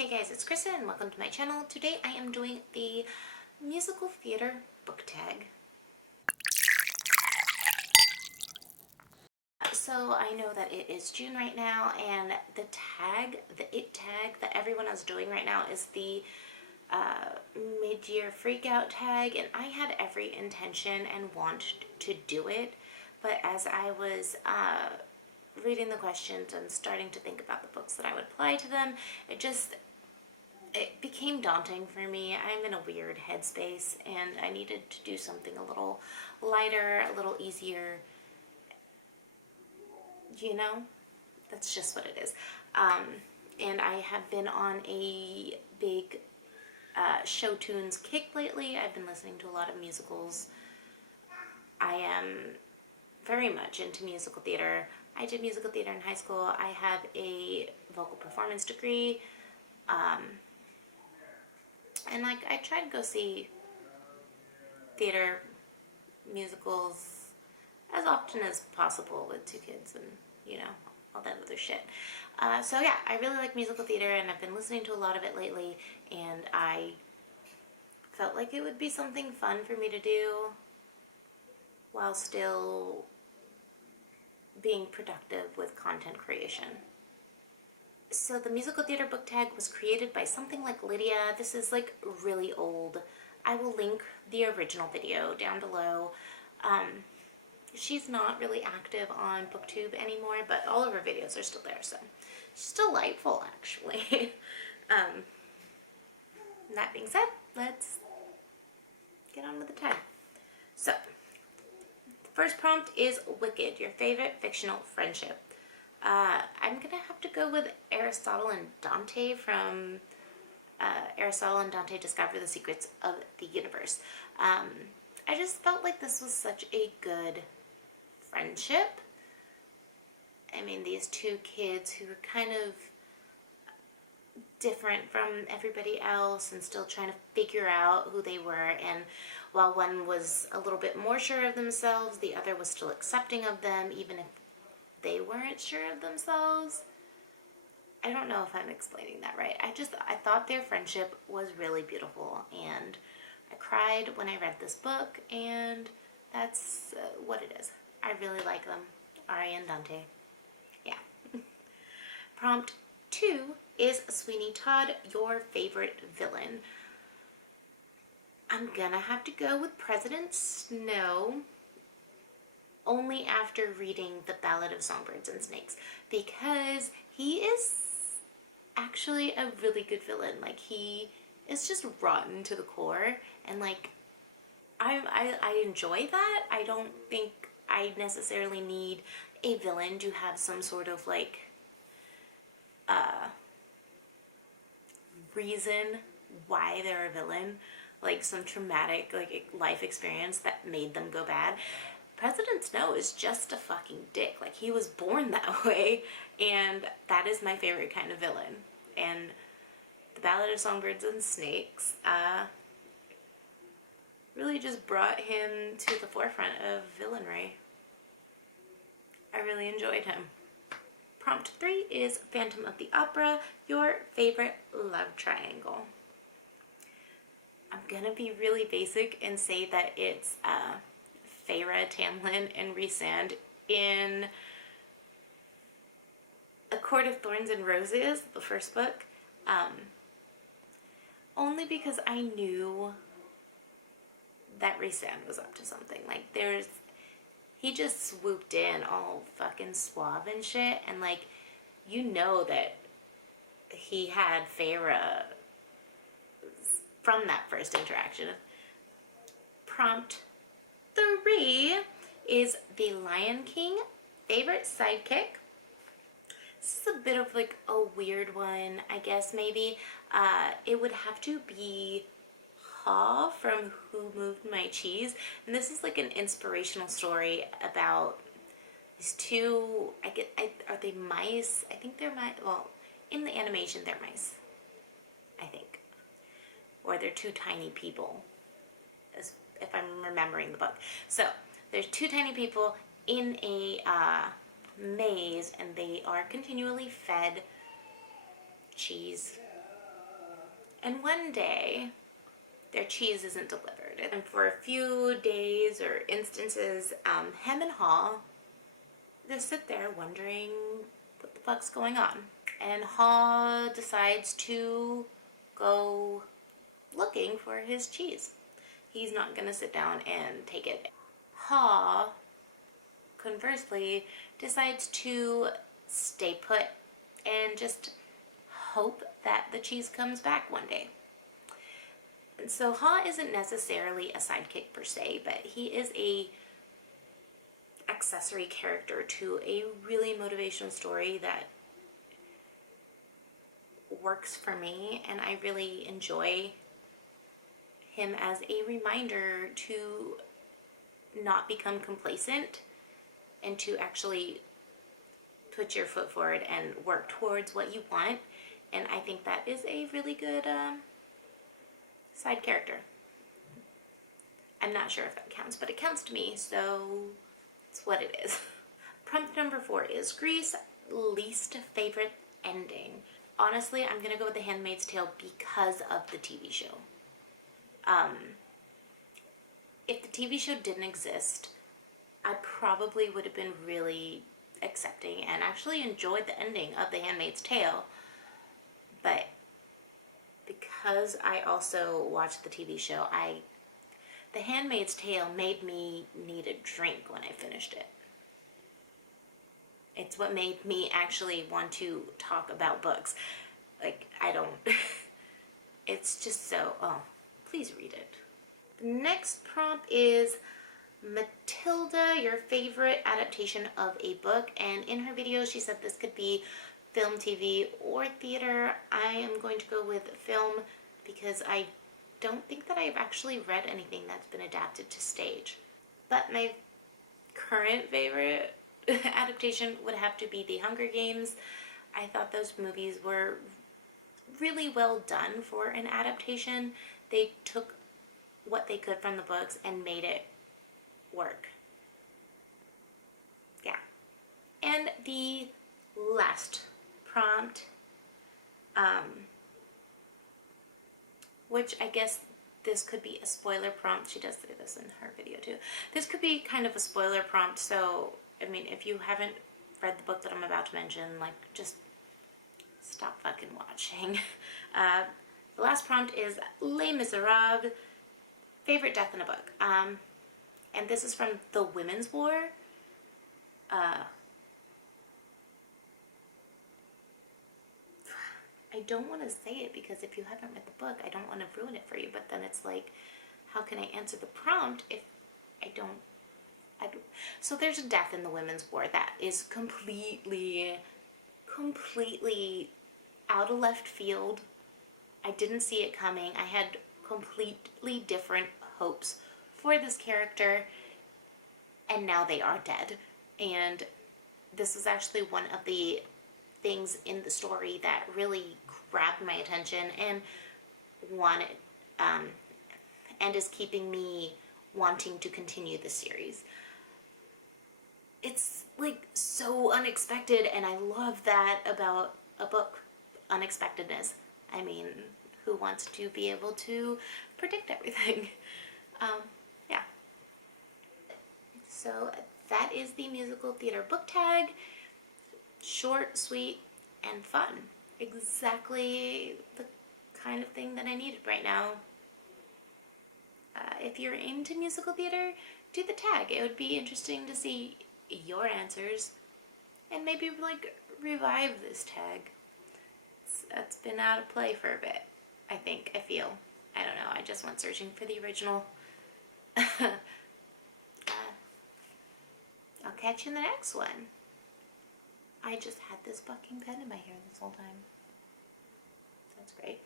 Hey guys, it's Krista and welcome to my channel. Today I am doing the musical theater book tag. So I know that it is June right now, and the it tag that everyone is doing right now is the mid-year freakout tag, and I had every intention and want to do it, but as I was reading the questions and starting to think about the books that I would apply to them, it became daunting for me. I'm in a weird headspace and I needed to do something a little lighter, a little easier, you know? That's just what it is. And I have been on a big show tunes kick lately. I've been listening to a lot of musicals. I am very much into musical theater. I did musical theater in high school. I have a vocal performance degree. And like, I try to go see theater musicals as often as possible with two kids and, you know, all that other shit. So yeah, I really like musical theater and I've been listening to a lot of it lately, and I felt like it would be something fun for me to do while still being productive with content creation. So the musical theater book tag was created by something like Lydia. This is like really old. I will link the original video down below. She's not really active on BookTube anymore, but all of her videos are still there, so she's delightful actually. That being said, let's get on with the tag. So, the first prompt is Wicked, your favorite fictional friendship. I'm gonna have to go with Aristotle and Dante from Aristotle and Dante Discover the Secrets of the Universe. I just felt like this was such a good friendship. I mean, these two kids who were kind of different from everybody else and still trying to figure out who they were, and while one was a little bit more sure of themselves, the other was still accepting of them even if they weren't sure of themselves. I don't know if I'm explaining that right. I thought their friendship was really beautiful, and I cried when I read this book, and that's what it is. I really like them. Ari and Dante. Yeah. Prompt 2 is Sweeney Todd, your favorite villain. I'm gonna have to go with President Snow, only after reading The Ballad of Songbirds and Snakes, because he is actually a really good villain. Like, he is just rotten to the core, and like, I enjoy that. I don't think I necessarily need a villain to have some sort of like reason why they're a villain, like some traumatic like life experience that made them go bad. President Snow is just a fucking dick. Like, he was born that way, and that is my favorite kind of villain. And The Ballad of Songbirds and Snakes really just brought him to the forefront of villainry. I really enjoyed him. Prompt 3 is Phantom of the Opera, your favorite love triangle. I'm gonna be really basic and say that it's Feyre, Tamlin, and Rhysand in A Court of Thorns and Roses, the first book. Only because I knew that Rhysand was up to something. Like, he just swooped in all fucking suave and shit, and like, you know that he had Feyre from that first interaction. Prompt 3 is The Lion King, favorite sidekick. This is a bit of like a weird one, I guess. Maybe it would have to be Ha from Who Moved My Cheese, and this is like an inspirational story about these two, are they mice? I think they're mice. Well, in the animation they're mice, I think, or they're two tiny people, if I'm remembering the book. So there's two tiny people in a maze, and they are continually fed cheese And one day, their cheese isn't delivered. And for a few days or instances, Hem and Haw just sit there wondering what the fuck's going on. And Haw decides to go looking for his cheese. He's not gonna sit down and take it. Haw, conversely, decides to stay put and just hope that the cheese comes back one day. And so Haw isn't necessarily a sidekick per se, but he is a accessory character to a really motivational story that works for me, and I really enjoy him as a reminder to not become complacent and to actually put your foot forward and work towards what you want. And I think that is a really good side character. I'm not sure if that counts, but it counts to me, so it's what it is. Prompt number 4 is Grease least favorite ending. Honestly, I'm gonna go with The Handmaid's Tale because of the TV show. If the TV show didn't exist, I probably would have been really accepting and actually enjoyed the ending of The Handmaid's Tale. But because I also watched the TV show, The Handmaid's Tale made me need a drink when I finished it. It's what made me actually want to talk about books. Like, I don't... It's just so... Oh, please read it. The next prompt is Matilda, your favorite adaptation of a book. And in her video, she said this could be film, TV, or theater. I am going to go with film because I don't think that I've actually read anything that's been adapted to stage. But my current favorite adaptation would have to be The Hunger Games. I thought those movies were really well done for an adaptation. They took what they could from the books and made it work. Yeah. And the last prompt, which I guess this could be a spoiler prompt. She does say this in her video too. This could be kind of a spoiler prompt, so I mean, if you haven't read the book that I'm about to mention, like, just stop fucking watching. The last prompt is Les Miserables, favorite death in a book. And this is from The Women's War. I don't want to say it because if you haven't read the book, I don't want to ruin it for you. But then it's like, how can I answer the prompt if I don't? So there's a death in The Women's War that is completely out of left field. I didn't see it coming. I had completely different hopes for this character, and now they are dead. And this is actually one of the things in the story that really grabbed my attention and and is keeping me wanting to continue the series. It's like so unexpected, and I love that about a book, unexpectedness. I mean, who wants to be able to predict everything? Yeah. So that is the musical theater book tag. Short, sweet, and fun. Exactly the kind of thing that I needed right now. If you're into musical theater, do the tag. It would be interesting to see your answers and maybe like revive this tag. It's been out of play for a bit, I feel. I don't know, I just went searching for the original. I'll catch you in the next one. I just had this fucking pen in my hair this whole time. That's great.